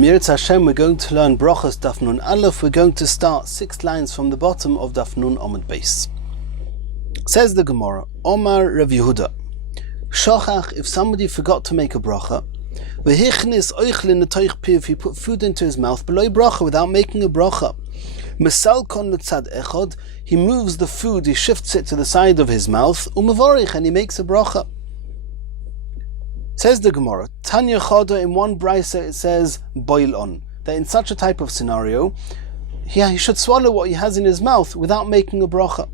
Mirz Hashem, we're going to learn Brachos Daf Nun Aleph. We're going to start 6 lines from the bottom of Daf Nun Amud Beis. Says the Gemara, Omar Rav Yehuda, Shochach, if somebody forgot to make a bracha, V'hichnis oichlin netoich piv, he put food into his mouth, below bracha, without making a bracha. Mesalkon letzad echod, he moves the food, he shifts it to the side of his mouth, umavorich, and he makes a bracha. Says the Gemara, Tanya Choda, in one brisa it says boil on, that in such a type of scenario, he should swallow what he has in his mouth without making a bracha.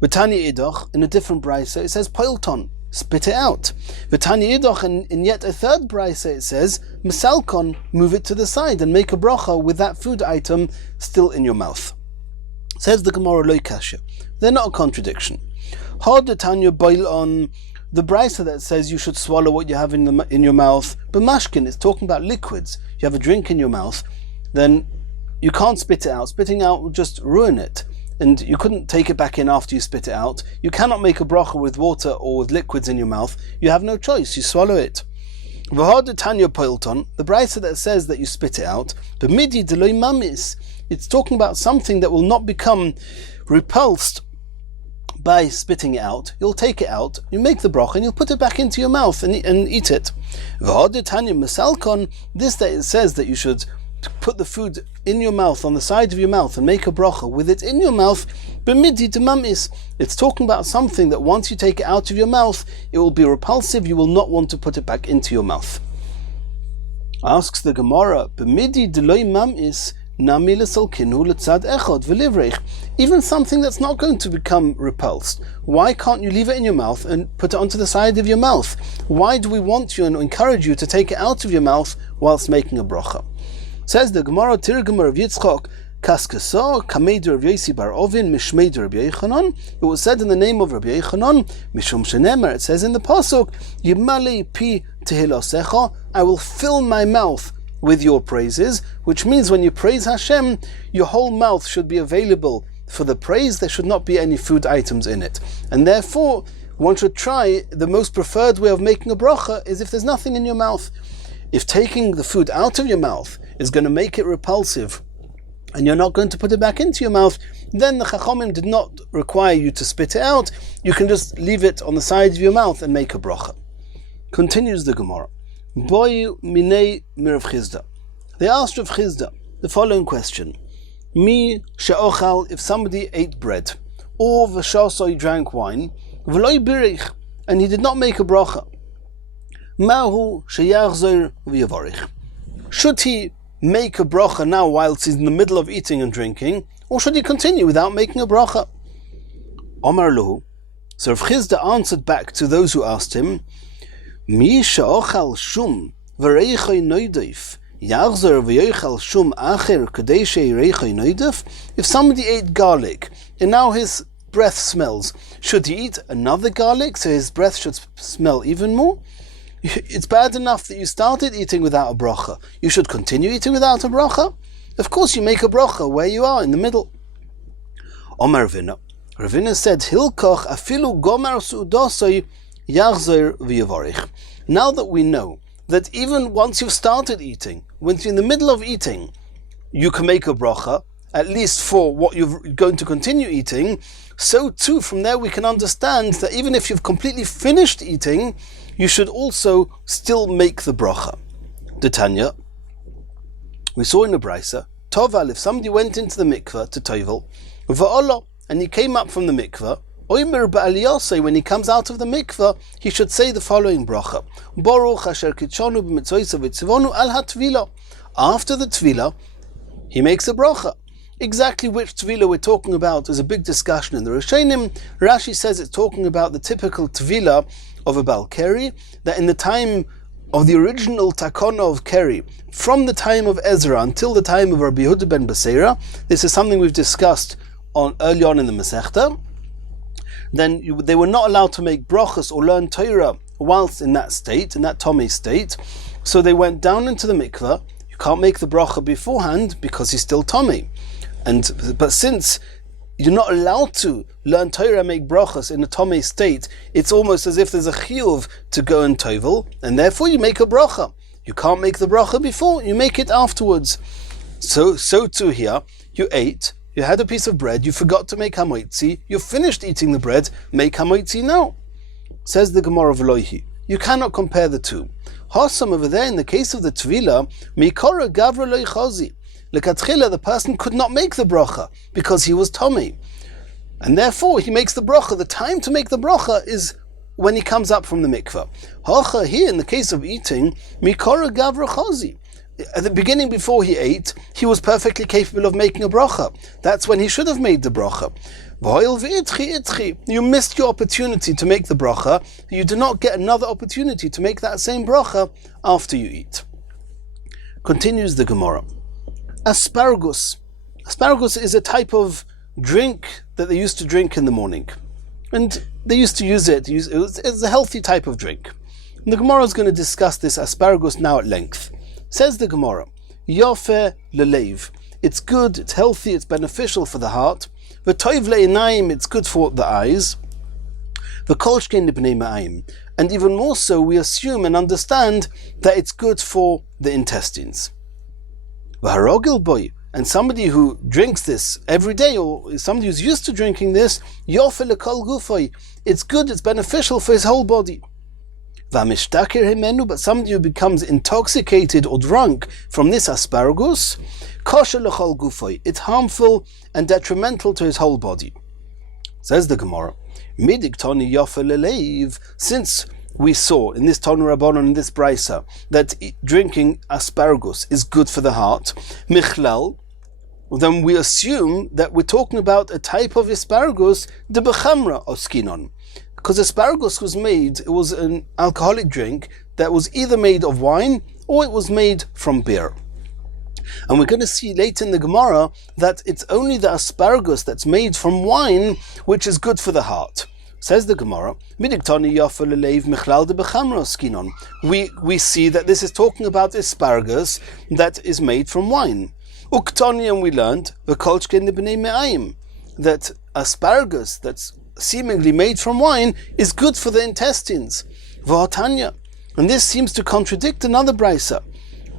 With Tanya Idoch, in a different brisa it says poilton, spit it out. With Tanya Idoch, in yet a third brisa it says mesalkon, move it to the side and make a bracha with that food item still in your mouth. Says the Gemara Lo Kasha, they're not a contradiction. Hod Tanya boil on, the brisa that says you should swallow what you have in your mouth, but mashkin is talking about liquids. You have a drink in your mouth, then you can't spit it out. Spitting out will just ruin it, and you couldn't take it back in after you spit it out. You cannot make a bracha with water or with liquids in your mouth. You have no choice, you swallow it. V'had Tanya Poilton, the brisa that says that you spit it out, but midi deloy mamis, it's talking about something that will not become repulsed by spitting it out. You'll take it out, you make the bracha, and you'll put it back into your mouth and eat it. This that it says that you should put the food in your mouth, on the side of your mouth, and make a bracha with it in your mouth, it's talking about something that once you take it out of your mouth, it will be repulsive, you will not want to put it back into your mouth. Asks the Gemara, even something that's not going to become repulsed, why can't you leave it in your mouth and put it onto the side of your mouth? Why do we want you and encourage you to take it out of your mouth whilst making a bracha? Says the Gemara, Tirgamar of Yitzchak, Kaskasa, Kameder of Yesi bar Ovin, Mishmeder of Yechanan. It was said in the name of Rabbi Yechanan, Mishum Shenemer, it says in the Pasuk, Yimale pi tehilosecha, I will fill my mouth with your praises, which means when you praise Hashem, your whole mouth should be available for the praise. There should not be any food items in it, and therefore one should try, the most preferred way of making a bracha is if there's nothing in your mouth. If taking the food out of your mouth is going to make it repulsive and you're not going to put it back into your mouth, then the Chachamim did not require you to spit it out. You can just leave it on the side of your mouth and make a bracha. Continues the Gemara, Boy minei mirav Chizda. They asked Rav Chizda the following question: Mi she'ochal, if somebody ate bread, or v'shasoi drank wine, v'loi birich, and he did not make a bracha, mahu sheyachzor v'yavorich. Should he make a bracha now whilst he's in the middle of eating and drinking, or should he continue without making a bracha? Omar lahu. So Rav Chizda answered back to those who asked him, Mi she'ochal shum v'reichoi noidif yachzor v'yochal shum acher kadei she'reichoi noidif. If somebody ate garlic and now his breath smells, should he eat another garlic so his breath should smell even more? It's bad enough that you started eating without a bracha. You should continue eating without a bracha? Of course you make a bracha where you are, in the middle. Omar Ravina. Ravina said, Hilkoch afilu gomar su'dosoi yachzor v'yavorich. Now that we know that even once you've started eating, once you're in the middle of eating, you can make a bracha, at least for what you're going to continue eating, so too from there we can understand that even if you've completely finished eating, you should also still make the bracha. The Tanya, we saw in the brisa, Toval, if somebody went into the mikveh to Tovel, Va'olo, and he came up from the mikveh, Oimer ba'aliyosei, when he comes out of the mikveh, he should say the following bracha: Baruch asher kitshonu b'mitzvosav v'tzivonu al hatvila. After the tvila, he makes a bracha. Exactly which tvila we're talking about is a big discussion in the Rishonim. Rashi says it's talking about the typical tvila of a Baal Keri, that in the time of the original takona of Keri, from the time of Ezra until the time of Rabbi Yehuda ben Beseira, this is something we've discussed early on in the Masechta. Then they were not allowed to make brachas or learn Torah whilst in that state, in that Tomei state. So they went down into the mikveh. You can't make the bracha beforehand because he's still Tomei. But since you're not allowed to learn Torah and make brachas in a Tomei state, it's almost as if there's a chiyuv to go and tovel, and therefore you make a bracha. You can't make the bracha before, you make it afterwards. So too here, you ate, you had a piece of bread, you forgot to make hamoitzi, you finished eating the bread, make hamoitzi now. Says the Gemara of Loihi. You cannot compare the two. Hossam over there, in the case of the Tvila, Mikora Gavra Loichozi. Lekatchila, the person could not make the bracha because he was Tomei. And therefore he makes the bracha. The time to make the bracha is when he comes up from the mikveh. Hocha, here in the case of eating, Mikora Gavra Chozi. At the beginning, before he ate, he was perfectly capable of making a bracha. That's when he should have made the bracha. You missed your opportunity to make the bracha. You do not get another opportunity to make that same bracha after you eat. Continues the Gemara. Asparagus. Asparagus is a type of drink that they used to drink in the morning. And they used to use it. It's a healthy type of drink. And the Gemara is going to discuss this asparagus now at length. Says the Gemara, Yofe lelev. It's good, it's healthy, it's beneficial for the heart. V'toiv le'inayim, it's good for the eyes. V'kol shkein libnei ma'ayim. And even more so, we assume and understand that it's good for the intestines. V'harogel boy. And somebody who drinks this every day, or somebody who's used to drinking this, Yofe lekol gufay. It's good, it's beneficial for his whole body. But somebody who becomes intoxicated or drunk from this asparagus, it's harmful and detrimental to his whole body. Says the Gemara, since we saw in this Tonu Rabbanon, in this Brisa, that drinking asparagus is good for the heart, Michlal, then we assume that we're talking about a type of asparagus, the bechamra oskinon. Because asparagus was made, it was an alcoholic drink that was either made of wine or it was made from beer. And we're going to see later in the Gemara that it's only the asparagus that's made from wine which is good for the heart. Says the Gemara, we see that this is talking about asparagus that is made from wine. Uktoni, and we learned that asparagus that's seemingly made from wine is good for the intestines. V'atanya. And this seems to contradict another brisa.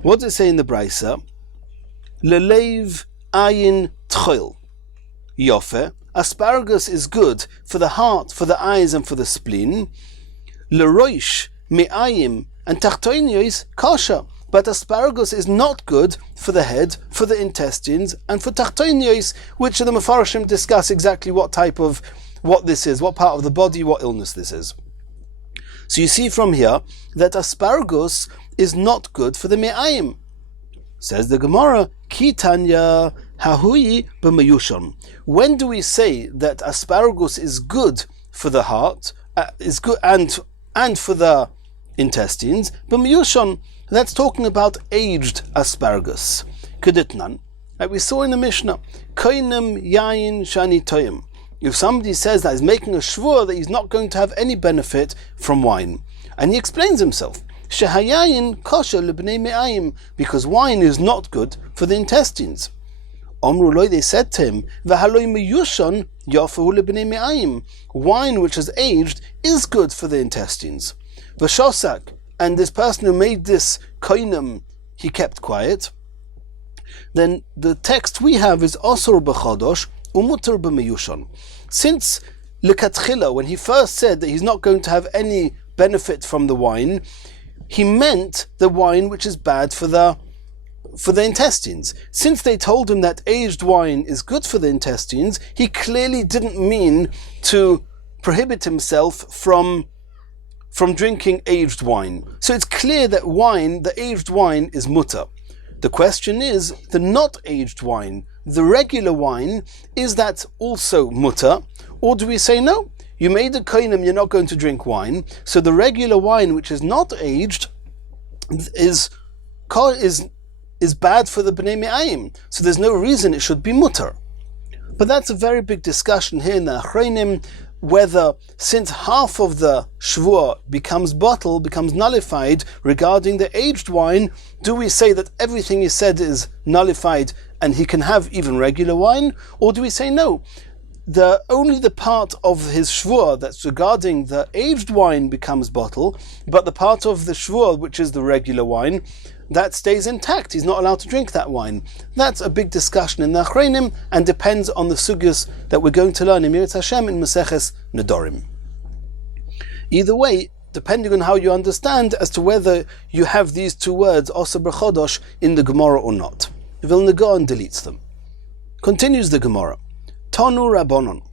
What does it say in the brisa? Lelev ayin tchil. Yofe. Asparagus is good for the heart, for the eyes, and for the spleen. Leroish me'ayim and tachtoinios kasha. But asparagus is not good for the head, for the intestines, and for tachtoinios, which the Mefarshim discuss exactly what this is, what part of the body, what illness this is. So you see from here that asparagus is not good for the me'ayim. Says the Gemara, Ki Tanya hahui b'mayushon. When do we say that asparagus is good for the heart, is good and for the intestines? B'mayushon, that's talking about aged asparagus. Keditnan, like we saw in the Mishnah, Koinem yayin shani toyim. If somebody says that he's making a shvur that he's not going to have any benefit from wine, and he explains himself, shehayayin kosher lebnei me'ayim, because wine is not good for the intestines. Omru loy, they said to him, v'haloi meyushon yafahu lebnei me'ayim. Wine which is aged is good for the intestines. V'shosak, and this person who made this koinem, he kept quiet. Then the text we have is osur b'chodosh umuter b'meyushon. Since lekatchila, when he first said that he's not going to have any benefit from the wine, he meant the wine which is bad for the intestines. Since they told him that aged wine is good for the intestines, he clearly didn't mean to prohibit himself from drinking aged wine. So it's clear that wine, the aged wine, is mutter. The question is, the not aged wine, the regular wine, is that also mutter? Or do we say no? You made a koinem, you're not going to drink wine, so the regular wine which is not aged is bad for the bnei me'ayim, so there's no reason it should be mutter. But that's a very big discussion here in the Achronim, whether since half of the shvur becomes nullified regarding the aged wine, do we say that everything he said is nullified and he can have even regular wine? Or do we say no? only the part of his shvua that's regarding the aged wine becomes bottle, but the part of the shvua, which is the regular wine, that stays intact. He's not allowed to drink that wine. That's a big discussion in the Achreinim and depends on the sugyas that we're going to learn in Mirat Hashem in Masechet Nedorim. Either way, depending on how you understand as to whether you have these two words, Osa B'chodosh, in the Gemara or not. Vilna Gaon deletes them. Continues the Gemara. Tonu Rabbanon.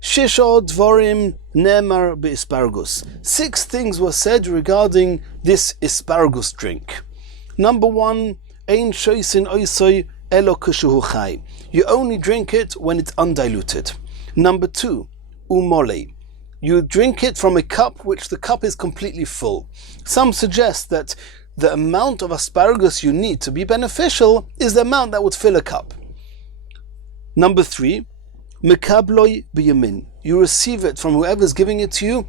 Shisho Dvorim Nemar Be'ispargus. 6 things were said regarding this asparagus drink. Number 1, Ein Shoisin Oisoi Elo Kushuhu Chai. You only drink it when it's undiluted. Number 2, Umole. You drink it from a cup which the cup is completely full. Some suggest that the amount of asparagus you need to be beneficial is the amount that would fill a cup. Number 3, Mekabloi B'yamin. You receive it from whoever's giving it to you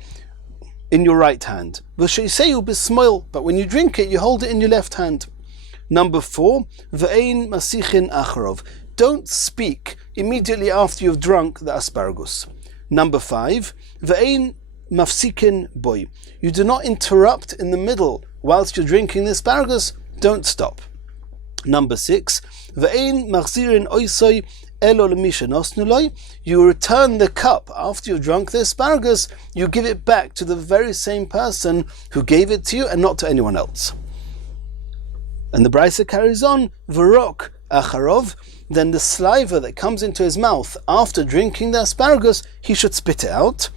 in your right hand. V'sheiseyu b'smoil. But when you drink it, you hold it in your left hand. Number 4, V'ein masichin acharov. Don't speak immediately after you've drunk the asparagus. Number 5, V'ein mafsikin boy. You do not interrupt in the middle whilst you're drinking the asparagus. Don't stop. Number 6, V'ein machzirin oisoi. You return the cup after you've drunk the asparagus, you give it back to the very same person who gave it to you and not to anyone else. And the Brisa carries on, V'rok acharov, then the saliva that comes into his mouth after drinking the asparagus, he should spit it out.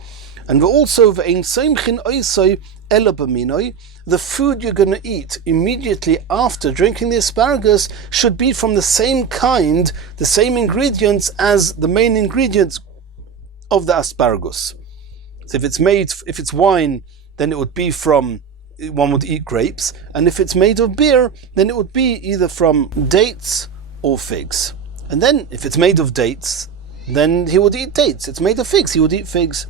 And also, V'ein soimchin oisoi elo b'minoi, the food you're going to eat immediately after drinking the asparagus should be from the same kind, the same ingredients as the main ingredients of the asparagus. So if it's wine, then it would be from, one would eat grapes, and if it's made of beer, then it would be either from dates or figs. And then if it's made of dates, then he would eat dates. It's made of figs, he would eat figs.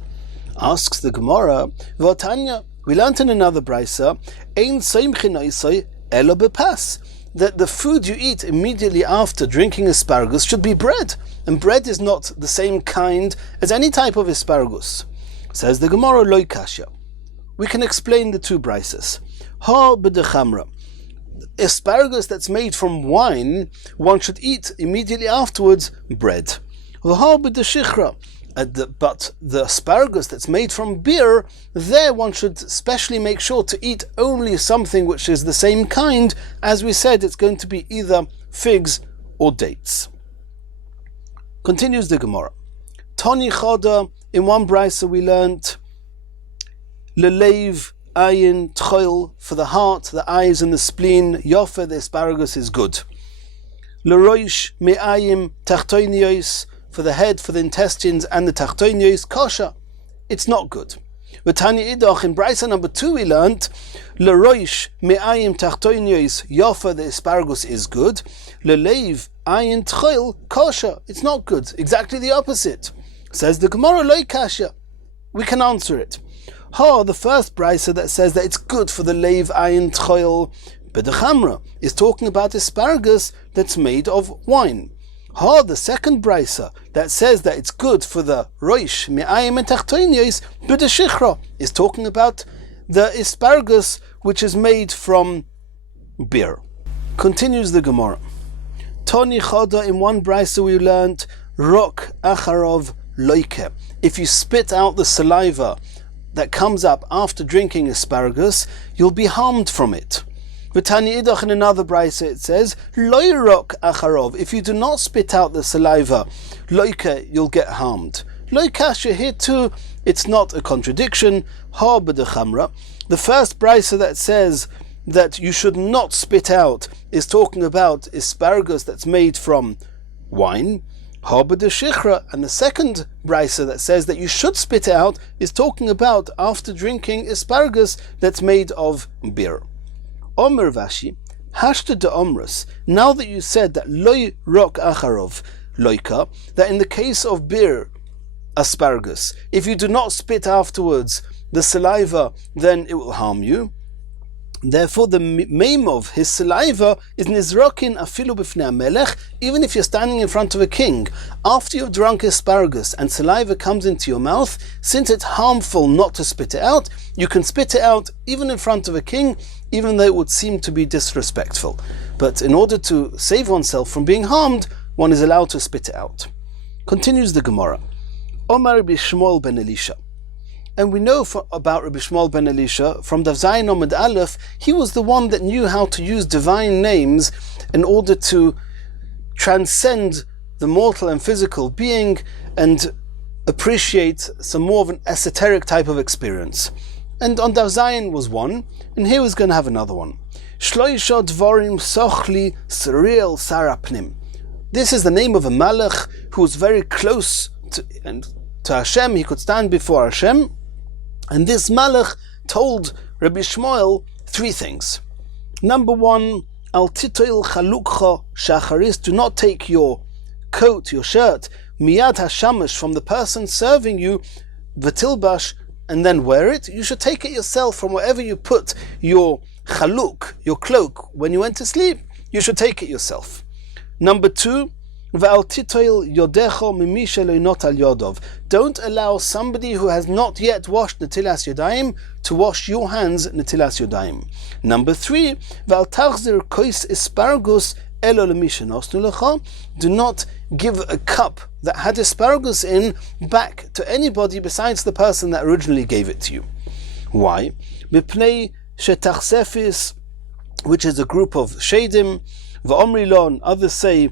Asks the Gemara, V'atanya, we learnt in another brisa, Ein soimchin oisoi elo bepas, that the food you eat immediately after drinking asparagus should be bread, and bread is not the same kind as any type of asparagus. Says the Gemara, Loi kasha. We can explain the 2 brisas. Ha b'dechamra. Asparagus that's made from wine, one should eat immediately afterwards bread. Ha b'deshichra. But the asparagus that's made from beer, there one should specially make sure to eat only something which is the same kind. As we said, it's going to be either figs or dates. Continues the Gemara. Toni choda, in one brisa we learnt, Lelev ayin tchoil, for the heart, the eyes and the spleen, yofa, the asparagus is good. Leroish me'ayim tachtoinios, for the head, for the intestines, and the tachtoinios, kosher, it's not good. V'tani idoch, in brisa number 2 we learnt, Leroish me'ayim tachtoinios, yofa, the asparagus is good. Lelev ayin tchoil, kosher, it's not good. Exactly the opposite. Says the Gemara, Loi kasha. We can answer it. Ha, the first brisa that says that it's good for the leiv ayin tchoil b'dechamra is talking about asparagus that's made of wine. Ha, the second brisa that says that it's good for the roish me'ayim and tachtoinios b'deshichra is talking about the asparagus which is made from beer. Continues the Gemara. Toni choda, in one brisa we learnt, rok acharov loike. If you spit out the saliva that comes up after drinking asparagus, you'll be harmed from it. V'tani idach, in another brisa it says, loy rok acharov. If you do not spit out the saliva, loike, you'll get harmed. Loy kasha, here too, it's not a contradiction. Ha b'dechamra. The first brisa that says that you should not spit out is talking about asparagus that's made from wine. Ha b'deshichra. And the second brisa that says that you should spit it out is talking about after drinking asparagus that's made of beer. Omer Vashi, hashta de omrus. Now that you said that loy rok acharov loika, that in the case of beer asparagus, if you do not spit afterwards the saliva, then it will harm you. Therefore, the meimov, his saliva, is nizrokin afilu b'fnei melech, even if you're standing in front of a king. After you've drunk asparagus and saliva comes into your mouth, since it's harmful not to spit it out, you can spit it out even in front of a king, even though it would seem to be disrespectful. But in order to save oneself from being harmed, one is allowed to spit it out. Continues the Gemara. Omar b'Shmuel ben Elisha. And we know about Rabbi Shmuel ben Elisha from Daf Zayin Omid Aleph, he was the one that knew how to use divine names in order to transcend the mortal and physical being and appreciate some more of an esoteric type of experience. And on Daf Zayin was one, and here we're going to have another one. Shloisha Dvorim Sochli Sariel Sarapnim. This is the name of a Malach who was very close to Hashem. He could stand before Hashem. And this Malach told Rabbi Shmuel three things. Number one, Al titoil chalukcha shacharis, do not take your coat, your shirt, miyad hashamash, from the person serving you, v'tilbash, and then wear it. You should take it yourself from wherever you put your chaluk, your cloak, when you went to sleep. You should take it yourself. Number two, don't allow somebody who has not yet washed netilas yadayim to wash your hands netilas yadayim. Number three, do not give a cup that had asparagus in back to anybody besides the person that originally gave it to you. Why? Which is a group of shadim, v'omrilon, others say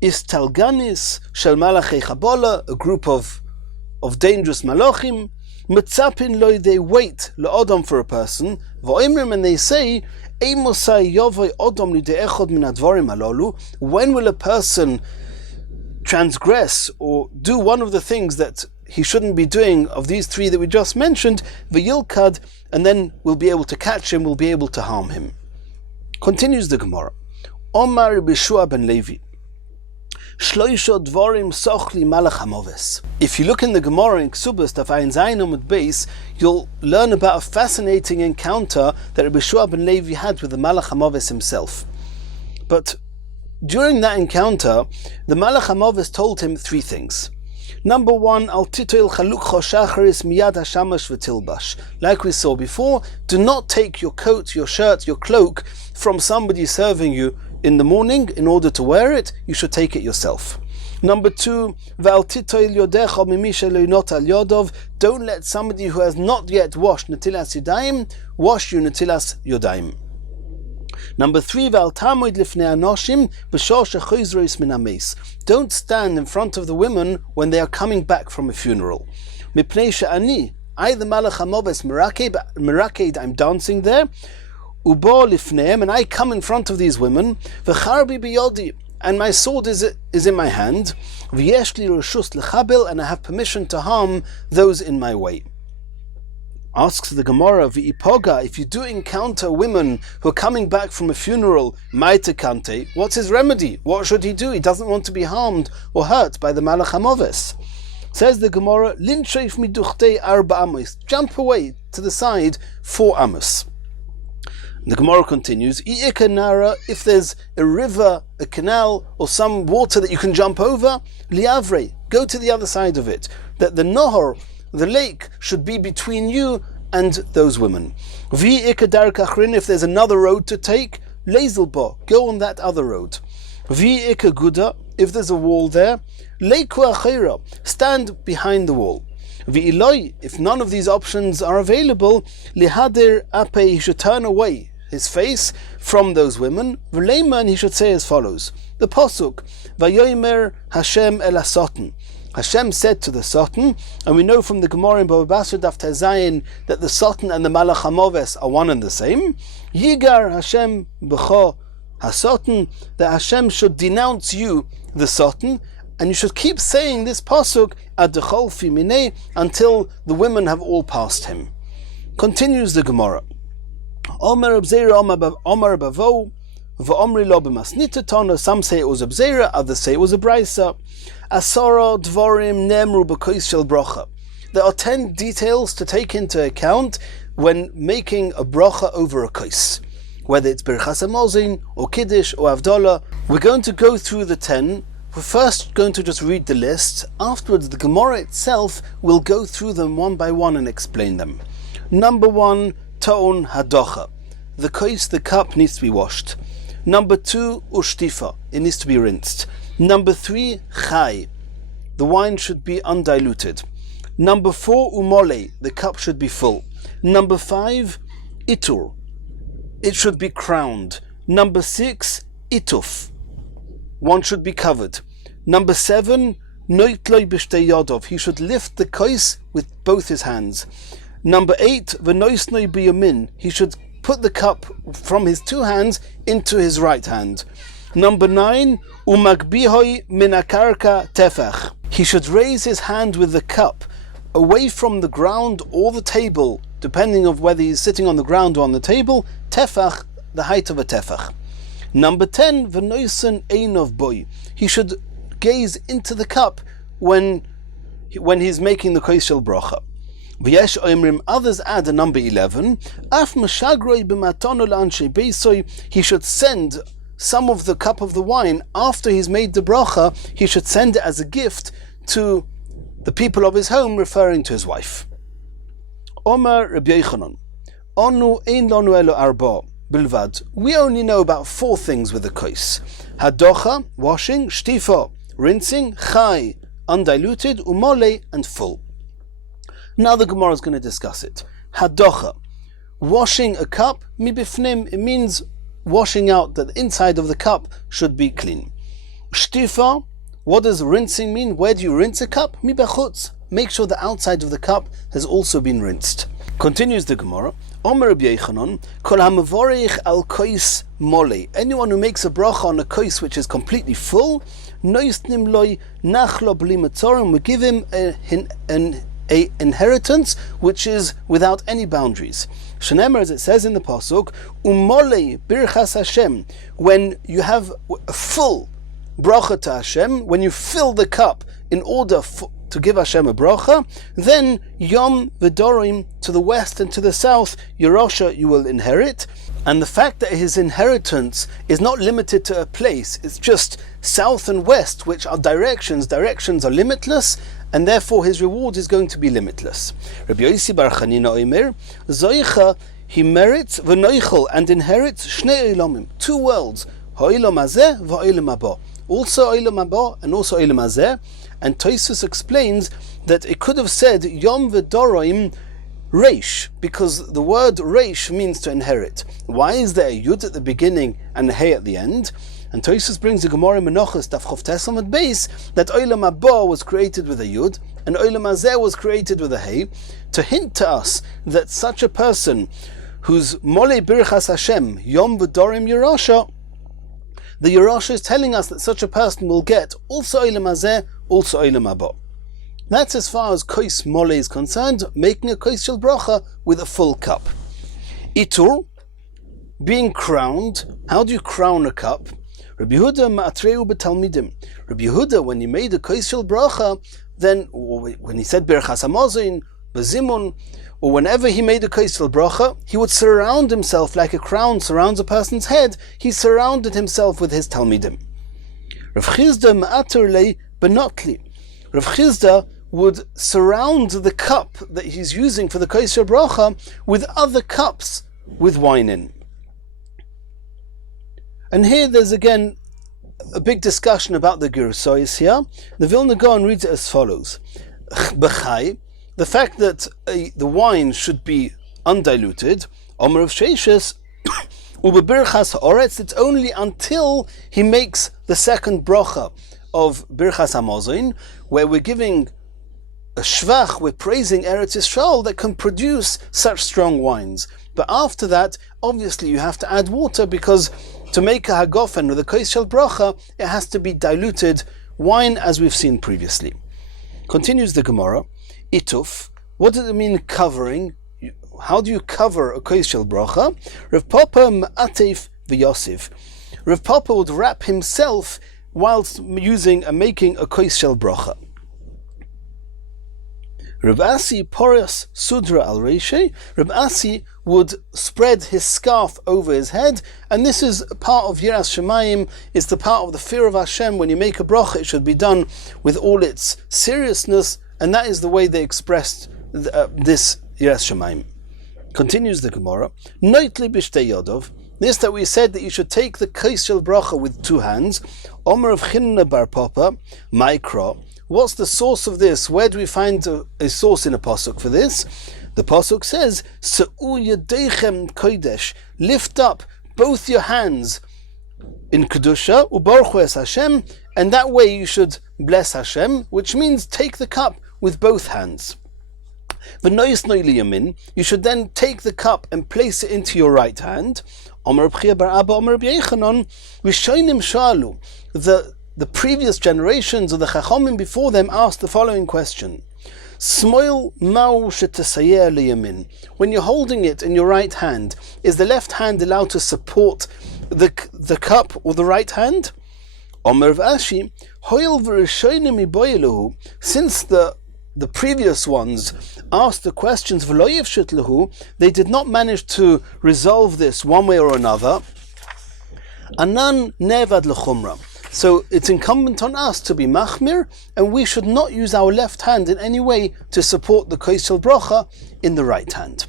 Istalganis shel malachei chabola, a group of dangerous malachim. Mitzapin loy, they wait le'odom for a person. V'oimrim, and they say, Eimosai yovoi odom lide'echod min advarim alolu. When will a person transgress or do one of the things that he shouldn't be doing of these three that we just mentioned? V'yilkad, and then we'll be able to catch him, we'll be able to harm him. Continues the Gemara. Omar Bishua ben Levi. If you look in the Gemara in Ksubas, Daf Ayin Zayin Amud Beis, you'll learn about a fascinating encounter that Rabbi Shua ben Levi had with the Malach HaMoves himself. But during that encounter, the Malach HaMoves told him three things. Number one, Al titoil chalukcha shacharis miyad hashamash v'tilbash. Like we saw before, do not take your coat, your shirt, your cloak from somebody serving you in the morning in order to wear it. You should take it yourself. Number two, don't let somebody who has not yet washed netilas yadayim wash you netilas yadayim. Number three, don't stand in front of the women when they are coming back from a funeral. I, the Malach HaMoves Meraked, I'm dancing there, and I come in front of these women, and my sword is in my hand, and I have permission to harm those in my way. Asks the Gemara, if you do encounter women who are coming back from a funeral, what's his remedy? What should he do? He doesn't want to be harmed or hurt by the Malach HaMoves. Says the Gemara, jump away to the side 4 amos. The Gemara continues, if there's a river, a canal, or some water that you can jump over, liavre, go to the other side of it. That the nohor, the lake, should be between you and those women. If there's another road to take, lezelbo, go on that other road. If there's a wall there, stand behind the wall. If none of these options are available, lihadir ape, he should turn away his face from those women. And he should say as follows. The Pasuk, Vayomer Hashem el hasoten. Hashem said to the Soten, and we know from the Gemara in Bava Basra Daf Tezayin that the Soten and the Malach HaMoves are one and the same. Yigar Hashem b'cho hasoten, that Hashem should denounce you, the Soten, and you should keep saying this pasuk ad dechol fi minei until the women have all passed him. Continues the Gemara. Omer Abzeira Omer Bavo v'Omri lo b'masnitaton. Some say it was Abzeira, others say it was a Brisa. Asara dvorim nemru b'kois shel bracha. There are 10 details to take into account when making a bracha over a kos, whether it's birchas hamazon or kiddush or avdallah. We're going to go through the 10. We're first going to just read the list. Afterwards, the Gemara itself will go through them one by one and explain them. Number 1, ta'on hadocha. The kos, the cup, needs to be washed. Number 2, ushtifa. It needs to be rinsed. Number 3, chai. The wine should be undiluted. Number 4, umole. The cup should be full. Number 5, itur. It should be crowned. Number 6, ituf. One should be covered. Number 7, noitloi b'shtei yodov. He should lift the kos with both his hands. Number 8, v'noisnoi b'yamin. He should put the cup from his 2 hands into his right hand. Number 9, umagbihoi min akarka tefach. He should raise his hand with the cup away from the ground or the table, depending on whether he's sitting on the ground or on the table. Tefach, the height of a tefach. Number 10, v'noisen einov boy. He should gaze into the cup when he's making the kos shel bracha. V'yesh oimrim, others add a number 11. Af mashagroi b'matono la'anshei beisoi. He should send some of the cup of the wine after he's made the bracha. He should send it as a gift to the people of his home, referring to his wife. Omer Rabbi Yochanan, Onu ein lanu elo arba bilvad. We only know about 4 things with the kos: hadocha, washing; shtifa, rinsing; chai, undiluted; umole, and full. Now the Gemara is going to discuss it. Hadocha, washing a cup, mibifnim, it means washing out that the inside of the cup should be clean. Shtifa, what does rinsing mean? Where do you rinse a cup? Mibechutz, make sure the outside of the cup has also been rinsed. Continues the Gemara. Omer Rabbi Yochanan, kol hamavorich al kos mole. Anyone who makes a bracha on a kos which is completely full, noisnim loy nachlo bli matzorim. We give him an inheritance which is without any boundaries. Shenemer, as it says in the pasuk, umole birchas Hashem. When you have a full bracha to Hashem, when you fill the cup in order to give Hashem a bracha, then Yom v'Dorim, to the west and to the south, Yerusha, you will inherit. And the fact that his inheritance is not limited to a place, it's just south and west, which are directions. Directions are limitless, and therefore his reward is going to be limitless. Rabbi Yossi bar Chanina omer, Zoicha, he merits v'noichel, and inherits shnei olamim, 2 worlds, ha'olam hazeh v'ha'olam haba. Also olam haba and also olam hazeh. And Tosfos explains that it could have said Yom v'Dorim Reish, because the word Reish means to inherit. Why is there a Yud at the beginning and a Hey at the end? And Tosfos brings the Gemara Menachos Daf Chof Tes Amud Beis that Olam Haba was created with a Yud and Olam Hazeh was created with a Hey, to hint to us that such a person whose Mole Birchas Hashem Yom v'Dorim Yerusha, the Yerusha is telling us that such a person will get also Olam Hazeh, also Olam Haba. That's as far as kos mole is concerned, making a kos shel bracha with a full cup. Itur, being crowned. How do you crown a cup? Rabbi Yehuda ma'atreu b'talmidim. Rabbi Yehuda, when he made a kos shel bracha, then when he said birchas hamazon, b'zimun, or whenever he made a kos shel bracha, he would surround himself like a crown surrounds a person's head. He surrounded himself with his talmidim. Rav Chizda ma'ater le benotli. Rav Chizda would surround the cup that he's using for the kos shel bracha with other cups with wine in. And here there's again a big discussion about the Gerusois here. The Vilna Gaon reads it as follows. B'chai, the fact that the wine should be undiluted, Omer of Sheishes, Ubebirchas Ha'oretz, it's only until he makes the second bracha of Birchas Hamazon, where we're giving a shvach, we're praising Eretz Yisrael that can produce such strong wines. But after that, obviously you have to add water, because to make a hagofen with a kos shel bracha, it has to be diluted wine, as we've seen previously. Continues the Gemara, ituf, what does it mean covering? How do you cover a kos shel bracha? Rav Papa ma'atef v'yosif. Rav Papa would wrap himself whilst using and making a kos shel bracha. Reb Asi Porias Sudra al Reishe. Reb Asi would spread his scarf over his head, and this is part of Yiras Shemayim. It's the part of the fear of Hashem. When you make a bracha, it should be done with all its seriousness, and that is the way they expressed this Yiras Shemayim. Continues the Gemara. Noitli b'shtei yodov. This that we said that you should take the kais shel bracha with two hands. Omer of Chinna bar Papa, Maikra. What's the source of this? Where do we find a source in a pasuk for this? The pasuk says, "Se'u yadechem kodesh." Lift up both your hands in kedusha, ubaruchu es Hashem, and that way you should bless Hashem, which means take the cup with both hands. V'nois noili yamin. You should then take the cup and place it into your right hand. Omer B'chia bar Abba, Omer B'yechanon, Rishonim shalu. The previous generations of the Chachomim before them asked the following question. Smoil ma'u shetesayer liyamin. When you're holding it in your right hand, is the left hand allowed to support the cup or the right hand? Omer v'ashi, hoil v'rishonim iboyeluhu. Since the previous ones asked the questions v'lo yifshit lahu, they did not manage to resolve this one way or another. Anan nevad l'chumra. So it's incumbent on us to be machmir, and we should not use our left hand in any way to support the kais shel bracha in the right hand.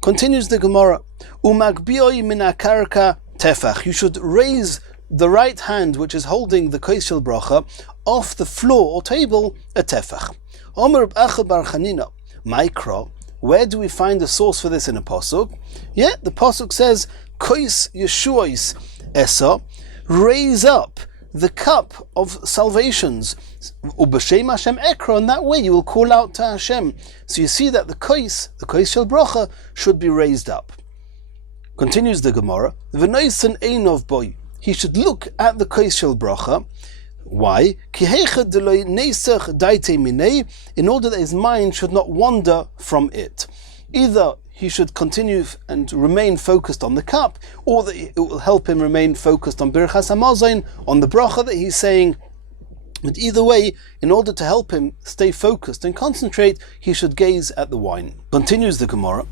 Continues the Gemara. Umagbioi min akarka tefach. You should raise the right hand which is holding the kais shel bracha off the floor or table a tefach. Omer b'achad bar Chanina, Maikra. Where do we find the source for this in a pasuk? Yeah, the pasuk says, Kais Yeshuos esa. Raise up the cup of salvations, ubashem Hashem ekra, and that way you will call out to Hashem. So you see that the kais shel bracha, should be raised up. Continues the Gemara. V'noisen einov boy. He should look at the kais shel bracha. Why? Ki heicha deloi neisach daite minei, in order that his mind should not wander from it. Either he should continue and remain focused on the cup, or that it will help him remain focused on birchas hamazon, on the bracha that he's saying. But either way, in order to help him stay focused and concentrate, he should gaze at the wine. Continues the Gemara.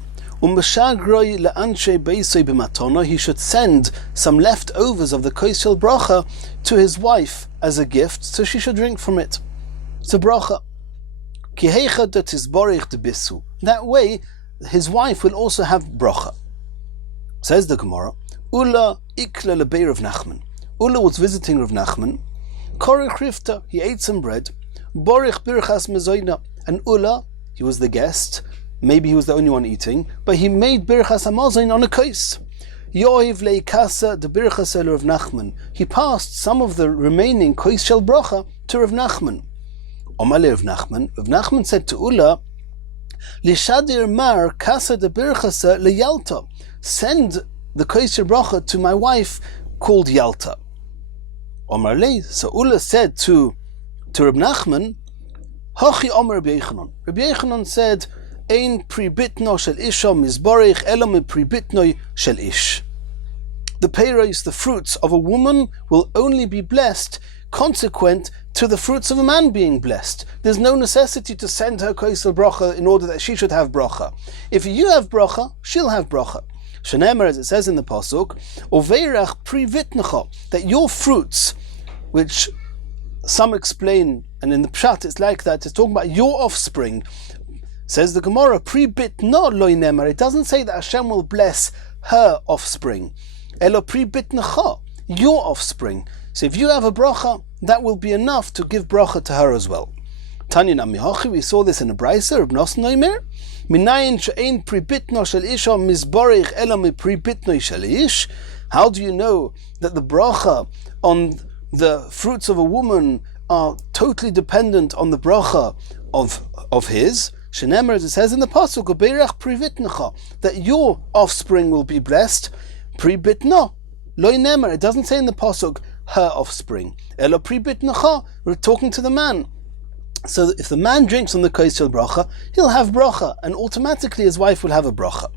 He should send some leftovers of the kais shel bracha to his wife as a gift, so she should drink from it. It's a bracha. That way, his wife will also have bracha. Says the Gemara, Ula ikla lebeir Rav Nachman. Ula was visiting Rav Nachman. Korich rifta, he ate some bread. Borich birchas mezoina. And Ula, he was the guest. Maybe he was the only one eating, but he made birchas hamazon on a kais. Yoiv leikasa de birchas el Rav Nachman. He passed some of the remaining kais shel bracha to Rav Nachman. Omale Rav Nachman. Rav Nachman said to Ula, Lishadir mar kasa de birchasa leyalta. Send the kais shel bracha to my wife called Yalta. Omar le. So Ula said to Reb Nachman, Hachi Omar Rabbi Yechanan. Rabbi Yechanan said, Ein pribitno shel isha mizborich elam pribitno shel ish. The peiros, the fruits of a woman, will only be blessed consequent to the fruits of a man being blessed. There's no necessity to send her kais shel bracha in order that she should have bracha. If you have bracha, she'll have bracha. Shenemer, as it says in the pasuk, Oveirach privitnecha, that your fruits, which some explain, and in the pshat it's like that, it's talking about your offspring. Says the Gemara, pribitno loy nemer. It doesn't say that Hashem will bless her offspring. Elo pribitnecha, your offspring. So if you have a bracha, that will be enough to give bracha to her as well. Tanya namihachi, we saw this in a brayser of Bnos Noimer. Minayin she'ein pribitno shel isha mizborich elo mi pribitno shel ish. How do you know that the bracha on the fruits of a woman are totally dependent on the bracha of his? Shenemer, as it says in the pasuk, Obeirach privitnecha, that your offspring will be blessed. Pribitno loy nemer. It doesn't say in the pasuk her offspring. Elo pribitnecha. We're talking to the man. So if the man drinks on the kais shel bracha, he'll have bracha, and automatically his wife will have a bracha.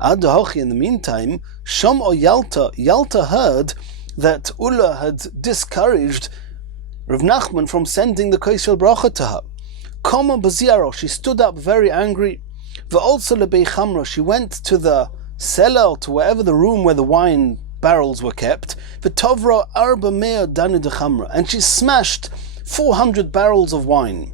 Ad hochi, in the meantime, Shom o Yalta heard that Ula had discouraged Rav Nachman from sending the kais shel bracha to her. Koma baziaro, she stood up very angry. V'olsa lebei she went to the cellar, or to wherever the room where the wine barrels were kept. V'tovra arba mea danu de chamra, and she smashed 400 barrels of wine.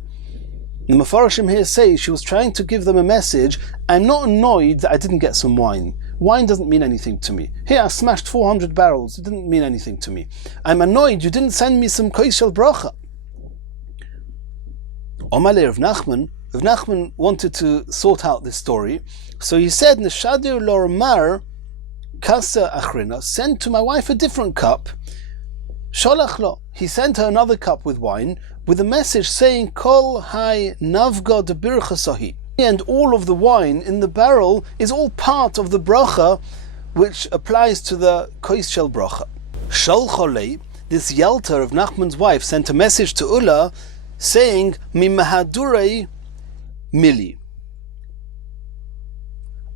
The Mefarshim here say she was trying to give them a message: I'm not annoyed that I didn't get some wine. Wine doesn't mean anything to me. Here, I smashed 400 barrels. It didn't mean anything to me. I'm annoyed you didn't send me some kois shel bracha. Omale Rav Nachman wanted to sort out this story, so he said, Neshadir lormar kasa achrina, send to my wife a different cup. Sholach lo, he sent her another cup with wine, with a message saying, Kol hai navga de birchasahi. And all of the wine in the barrel is all part of the bracha, which applies to the kois shel bracha. Shal cholei, this Yalta of Nachman's wife, sent a message to Ulla, saying, Mimahadurei mili.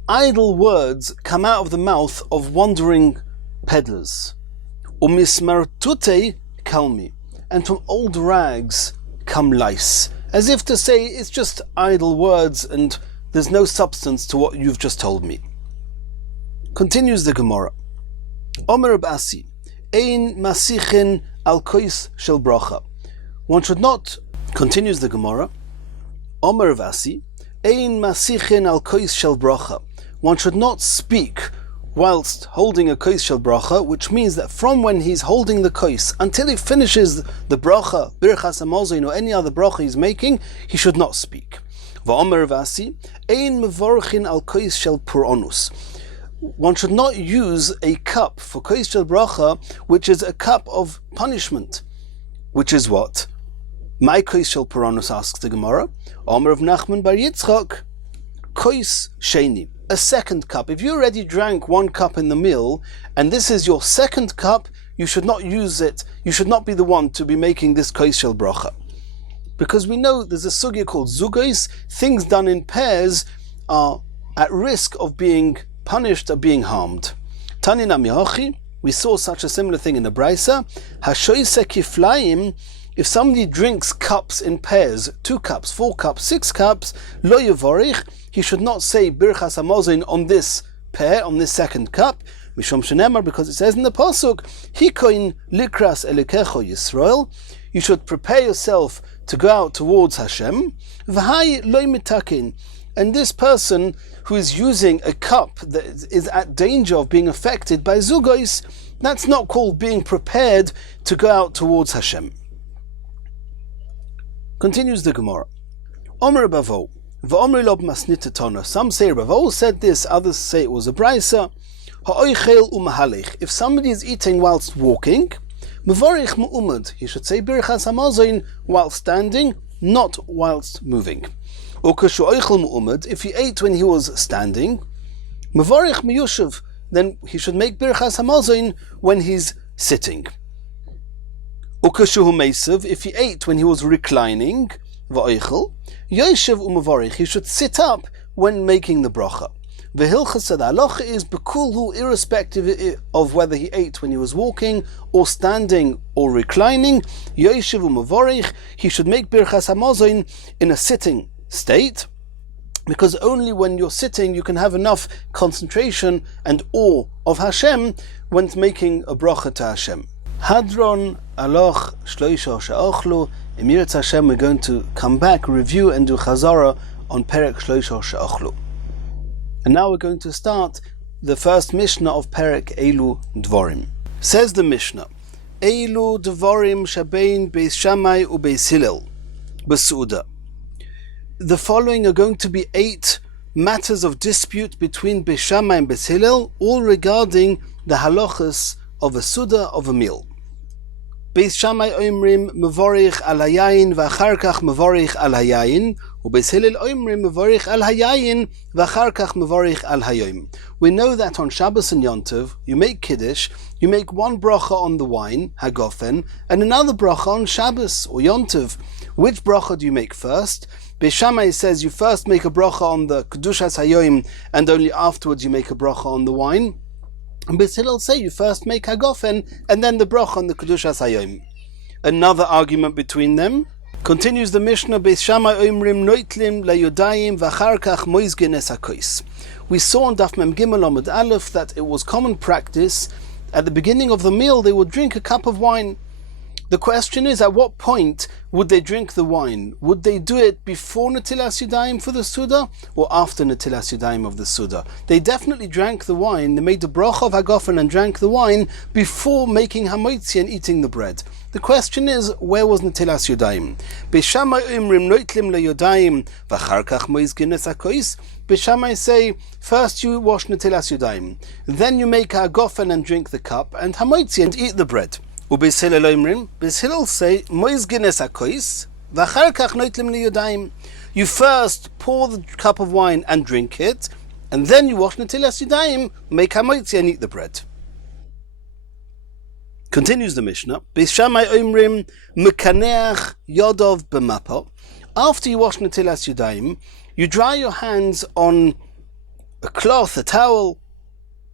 Idle words come out of the mouth of wandering peddlers. Umismartute kalmi. And from old rags come lice. As if to say, it's just idle words and there's no substance to what you've just told me. Continues the Gemara. Omer Abasi, Ein masichin al kois shel bracha. One should not, continues the Gemara, Omer Abasi, Ein masichin al kois shel bracha. One should not speak whilst holding a kois shel bracha, which means that from when he's holding the kois until he finishes the bracha, birchas hamazon, or any other bracha he's making, he should not speak. Va'omer Vasi, ein mevorchin al kois shel puronus. One should not use a cup for kois shel bracha, which is a cup of punishment. Which is what? My kois shel puronus, asks the Gemara. Omer of Nachman bar Yitzchak, kois sheni. A second cup. If you already drank one cup in the meal, and this is your second cup, you should not use it. You should not be the one to be making this kois shel bracha. Because we know there's a sugya called zugos. Things done in pairs are at risk of being punished or being harmed. Tanina mihachi, we saw such a similar thing in the Braisa. Hashoise kiflaim, if somebody drinks cups in pairs, 2 cups, 4 cups, 6 cups, lo yavorich, he should not say birchas hamazon on this pair, on this second cup, mishom shenemar, because it says in the pasuk, hikoin likras elikecho Yisrael, you should prepare yourself to go out towards Hashem, v'hai lo mitakin, and this person who is using a cup that is at danger of being affected by zugos, that's not called being prepared to go out towards Hashem. Continues the Gemara. Omer Bavo, v'omer lob masnitetona. Some say Bavo said this, others say it was a Braisa. Ha'oichel u'mahalech. If somebody is eating whilst walking, mevorich mu'umad. He should say birchas hamazon while standing, not whilst moving. Ukashu oichel mu'umad. If he ate when he was standing, mevorich miyushav. Then he should make birchas hamazon when he's sitting. Ukashuhu meisav, if he ate when he was reclining, va'oichel, yoshev u'mavorich, he should sit up when making the bracha. V'hilchas halacha is bekulhu, irrespective of whether he ate when he was walking, or standing, or reclining, yoshev u'mavorich, he should make birchas hamazon in a sitting state, because only when you're sitting you can have enough concentration and awe of Hashem when making a bracha to Hashem. Hadron aloch shloisha she'ochlu. Emirat Hashem, we're going to come back, review, and do chazara on Perek shloisha she'ochlu. And now we're going to start the first Mishnah of Perek Eilu Dvorim. Says the Mishnah, Eilu Dvorim shabein beis Shammai ubeis Hillel b'suda. The following are going to be 8 matters of dispute between beis Shammai and beis Hillel, all regarding the halachas of a suda, of a meal. Beis Shammai oimrim mevorich al hayayin v'achar kach mevorich al hayayin, ubeis Hillel oimrim mevorich al hayayin v'achar kach mevorich al hayom. We know that on Shabbos and Yom Tov, you make Kiddush, you make one bracha on the wine, hagofen, and another bracha on Shabbos or Yom Tov. Which bracha do you make first? Beis Shammai says you first make a bracha on the Kedushas Hayom, and only afterwards you make a bracha on the wine. And Beis Hillel say you first make hagofen and then the bracha on the Kedushas Hayom. Another argument between them. Continues the Mishnah, Beis Shammai oimrim noitlim layodayim v'achar kach moizgen es hakois. We saw on Daf Mem Gimel Amud Aleph that it was common practice at the beginning of the meal they would drink a cup of wine. The question is, at what point would they drink the wine? Would they do it before Netilas Yadayim for the Suda or after Netilas Yadayim of the Suda? They definitely drank the wine, they made the bracha of Hagofen and drank the wine before making Hamoitzi and eating the bread. The question is, where was Netilas Yadayim? Beis Shammai imrim noitlim leyodayim v'achar kach moizgen es hakois. Beis Shammai say, first you wash Netilas Yadayim, then you make Hagofen and drink the cup, and Hamoitzi and eat the bread. Beis Hillel say, moizgen es hakois v'achar kach noitlim leyodayim. You first pour the cup of wine and drink it, and then you wash Netilas Yadayim, make Hamoitzi and eat the bread. Continues the Mishnah, Beis Shammai oimrim mekaneach yodov b'mapa. After you wash Netilas Yadayim, you dry your hands on a cloth, a towel,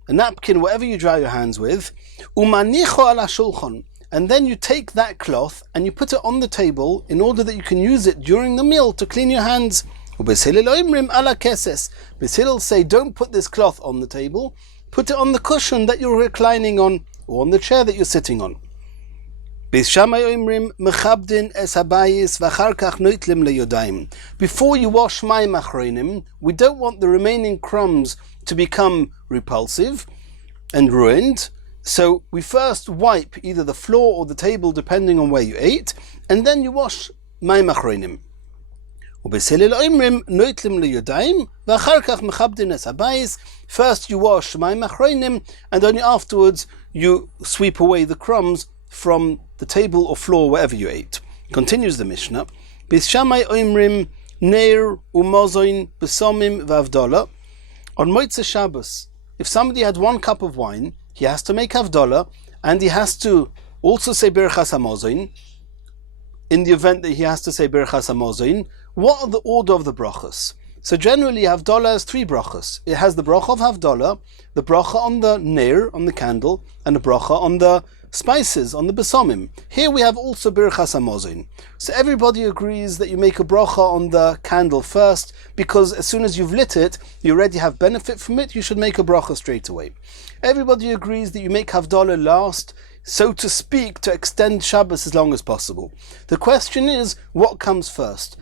a napkin, whatever you dry your hands with, umanicho ala shulchan, and then you take that cloth and you put it on the table in order that you can use it during the meal to clean your hands. Beis Hillel oimrim ala keses. Beis Hillel say, don't put this cloth on the table, put it on the cushion that you're reclining on, or on the chair that you're sitting on. Beis Shammai oimrim mechabdin es habayis v'achar kach noitlim leyodayim. Before you wash mayim achronim, we don't want the remaining crumbs to become repulsive and ruined, so we first wipe either the floor or the table depending on where you ate, and then you wash mayim achronim. Beis Hillel oimrim noitlim leyodayim v'achar kach mechabdin es habayis. First you wash mayim achronim, and only afterwards you sweep away the crumbs from the table or floor wherever you ate. Continues the Mishnah, Beis Shammai oimrim neir umozoin besomim v'avdola. On Motzei Shabbos, if somebody had 1 cup of wine, he has to make avdola, and he has to also say berachas hamozoin. In the event that he has to say berachas hamozoin, what are the order of the brachas? So generally, Havdalah has 3 brachas. It has the bracha of Havdalah, the bracha on the neir, on the candle, and the bracha on the spices, on the besomim. Here we have also birchas hamozin. So everybody agrees that you make a bracha on the candle first, because as soon as you've lit it, you already have benefit from it, you should make a bracha straight away. Everybody agrees that you make Havdalah last, so to speak, to extend Shabbos as long as possible. The question is, what comes first?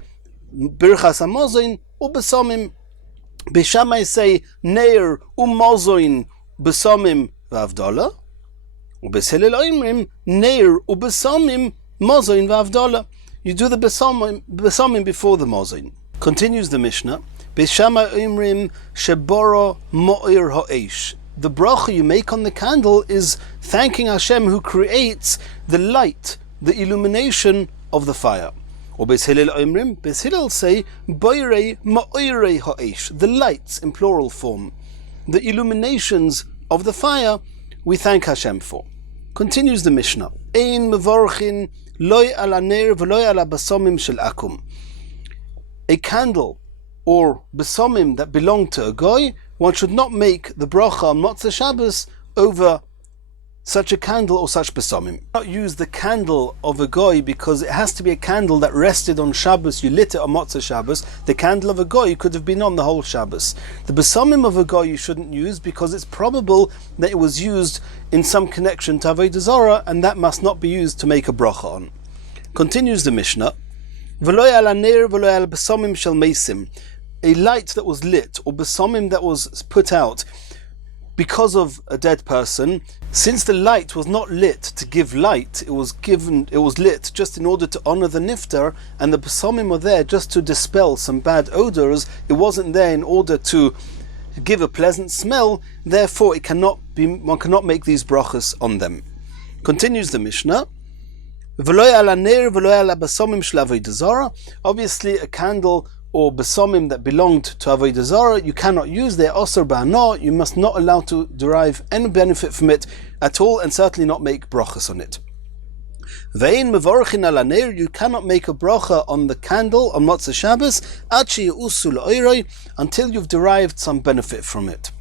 Birchas hamozin or besomim? Beis Shammai say neir umozoin besomim v'avdalah. Beis Hillel oimrim neir ubesomim mozoin v'avdalah. You do the besomim before the mozoin. Continues the Mishnah. Beis Shammai oimrim sheboro mo'ir ha'esh. The bracha you make on the candle is thanking Hashem who creates the light, the illumination of the fire. Or Beis Hillel oimrim, Beis Hillel say boirei mo'irei ha'esh. The lights in plural form, the illuminations of the fire, we thank Hashem for. Continues the Mishnah. Ein mevorchin loy ala ner v'loy ala basomim shel akum. A candle or basomim that belong to a goy, one should not make the bracha on Motzei Shabbos over such a candle or such basomim. Not use the candle of a goy because it has to be a candle that rested on Shabbos. You lit it on Motzei Shabbos. The candle of a goy could have been on the whole Shabbos. The basomim of a goy you shouldn't use because it's probable that it was used in some connection to Avodah Zarah, and that must not be used to make a bracha on. Continues the Mishnah. V'loy ala ner v'loy ala basomim shel meisim. A light that was lit or basomim that was put out because of a dead person, since the light was not lit to give light, it was lit just in order to honor the niftar, and the basomim were there just to dispel some bad odors. It wasn't there in order to give a pleasant smell, therefore one cannot make these brachas on them. Continues the Mishnah. Obviously a candle or besomim that belonged to Avodah Zarah, you cannot use. They're osur ba'ana. You must not allow to derive any benefit from it at all, and certainly not make brachas on it. Ve'in mevorchin ala ner, you cannot make a bracha on the candle on Motzei Shabbos ad she'usu la'oroi, until you've derived some benefit from it.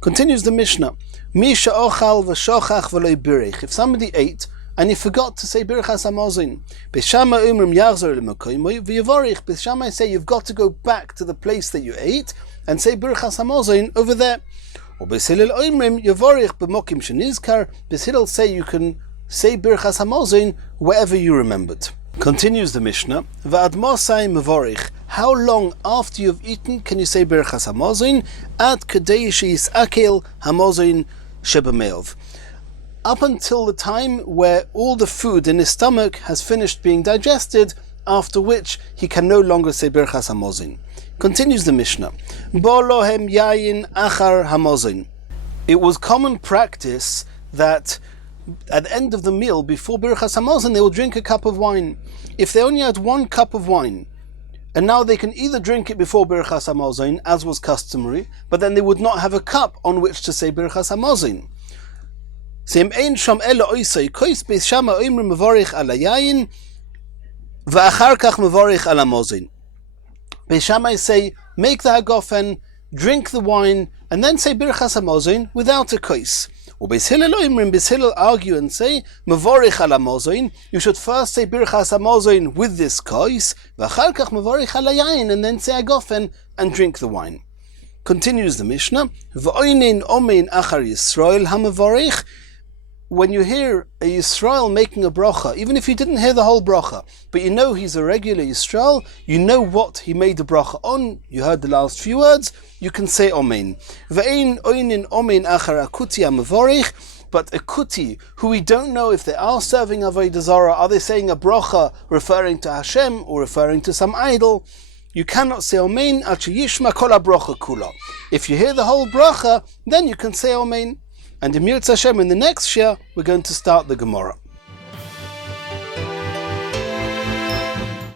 Continues the Mishnah. Mi she'ochal v'shochach v'lo birech. If somebody ate and you forgot to say Birchas Hamazon. B'shama umrim yachzor l'makomo v'yavorich. B'shama say you've got to go back to the place that you ate and say Birchas Hamazon over there. Or b'shilel umrim yavorich b'mokim shenizkar. B'shilel say you can say Birchas Hamazon wherever you remembered. Continues the Mishnah. V'ad mosai mevorich. How long after you've eaten can you say Birchas Hamazon? Ad kadei sheyisakel Hamazon shebemeov. Up until the time where all the food in his stomach has finished being digested, after which he can no longer say Birchas Hamazon. Continues the Mishnah. Bo lohem yayin achar Hamazon. It was common practice that at the end of the meal, before Birchas Hamazon, they will drink a cup of wine. If they only had 1 cup of wine, and now they can either drink it before Birchas Hamazon, as was customary, but then they would not have a cup on which to say Birchas Hamazon. Beis Shammai say, make the hagofen, drink the wine, and then say Birchas Hamazon without a kois. Beis Hillel argue and say, Mevorich al Hamazon, you should first say Birchas Hamazon with this kois, and then say hagofen and drink the wine. Continues the Mishnah, when you hear a Yisrael making a bracha, even if you didn't hear the whole bracha, but you know he's a regular Yisrael, you know what he made the bracha on, you heard the last few words, you can say Omein. But a kuti, who we don't know if they are serving Avodah Zarah, are they saying a bracha referring to Hashem or referring to some idol? You cannot say Omein al yishma kol bracha kula. If you hear the whole bracha, then you can say Omein. And in Mirz Hashem, in the next share, we're going to start the Gemara.